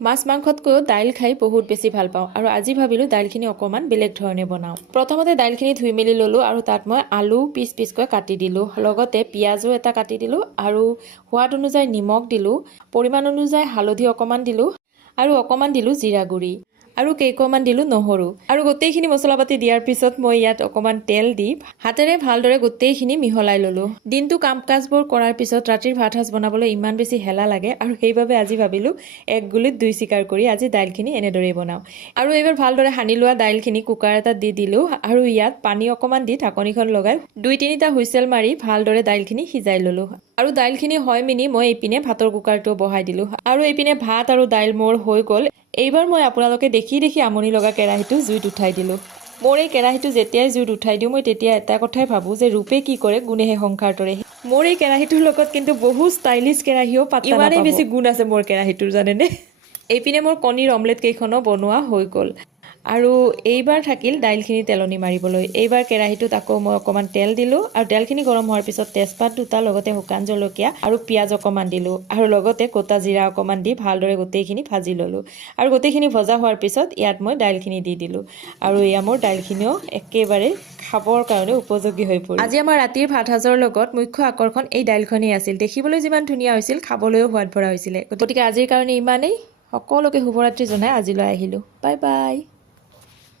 মাছ মাংসতকৈও দাইল খাই বহুত বেছি ভাল পাওঁ আৰু আজি ভাবিলোঁ দাইলখিনি অকণমান বেলেগ ধৰণে বনাওঁ। প্ৰথমতে দাইলখিনি ধুই মেলি ল'লোঁ আৰু তাত মই আলু পিচ পিচকৈ কাটি দিলোঁ, লগতে পিঁয়াজো এটা কাটি দিলোঁ আৰু সোৱাদ অনুযায়ী নিমখ দিলোঁ, পৰিমাণ অনুযায়ী হালধি অকণমান দিলোঁ আৰু অকণমান দিলোঁ জিৰা গুড়ি আৰু কেইকমান দিলোঁ নহৰু আৰু গোটেইখিনি মছলা পাতি দিয়াৰ পিছত মই ইয়াত অকণমান তেল দি হাতেৰে ভালদৰে গোটেইখিনি মিহলাই ল'লোঁ। দিনটো কাম কাজবোৰ কৰাৰ পিছত ৰাতিৰ ভাত সাজ বনাবলৈ ইমান বেছি হেলা লাগে আৰু সেইবাবে আজি ভাবিলোঁ এক গুলিত দুই চিকাৰ কৰি আজি দাইলখিনি এনেদৰেই বনাওঁ। আৰু এইবাৰ ভালদৰে সানি লোৱা দাইলখিনি কুকাৰ এটাত দি দিলোঁ আৰু ইয়াত পানী অকণমান দি ঢাকনিখন লগাই 2-3টা হুইচেল মাৰি ভালদৰে দাইলখিনি সিজাই ল'লোঁ। আৰু দাইলখিনি হয় মিনি মই এইপিনে ভাতৰ কুকাৰটো বহাই দিলোঁ আৰু এইপিনে ভাত আৰু দাইল মোৰ হৈ গ'ল। এইবাৰ মই আপোনালোকে দেখি আমনি লগা কেৰাহীটো জুইত উঠাই দিলোঁ। মোৰ এই কেৰাহীটো যেতিয়াই জুইত উঠাই দিওঁ মই তেতিয়া এটা কথাই ভাবোঁ যে ৰূপে কি কৰে গুণেহে সংসাৰ তৰে। মোৰ এই কেৰাহীটোৰ লগত কিন্তু বহুত ষ্টাইলিছ কেৰাহীও পাত্তা নাপাব। ইমানেই বেছি গুণ আছে মোৰ কেৰাহীটোৰ, জানেনে? এইপিনে মোৰ কণীৰ অমলেট কেইখনো বনোৱা হৈ গ'ল আৰু এইবাৰ থাকিল দাইলখিনি তেলনি মাৰিবলৈ। এইবাৰ কেৰাহীটোত আকৌ মই অকণমান তেল দিলোঁ আৰু তেলখিনি গৰম হোৱাৰ পিছত তেজপাত দুটা, লগতে শুকান জলকীয়া আৰু পিঁয়াজ অকণমান দিলোঁ আৰু লগতে গোটা জিৰা অকণমান দি ভালদৰে গোটেইখিনি ভাজি ল'লোঁ আৰু গোটেইখিনি ভজা হোৱাৰ পিছত ইয়াত মই দাইলখিনি দি দিলোঁ আৰু এয়া মোৰ দাইলখিনিও একেবাৰে খাবৰ কাৰণে উপযোগী হৈ পৰিল। আজি আমাৰ ৰাতিৰ ভাত সাজৰ লগত মুখ্য আকৰ্ষণ এই দাইলখনেই আছিল। দেখিবলৈ যিমান ধুনীয়া হৈছিল, খাবলৈও সোৱাদ ভৰা হৈছিলে। গতিকে আজিৰ কাৰণে ইমানেই। সকলোকে শুভৰাত্ৰি জনাই আজিলৈ আহিলোঁ। Bye bye.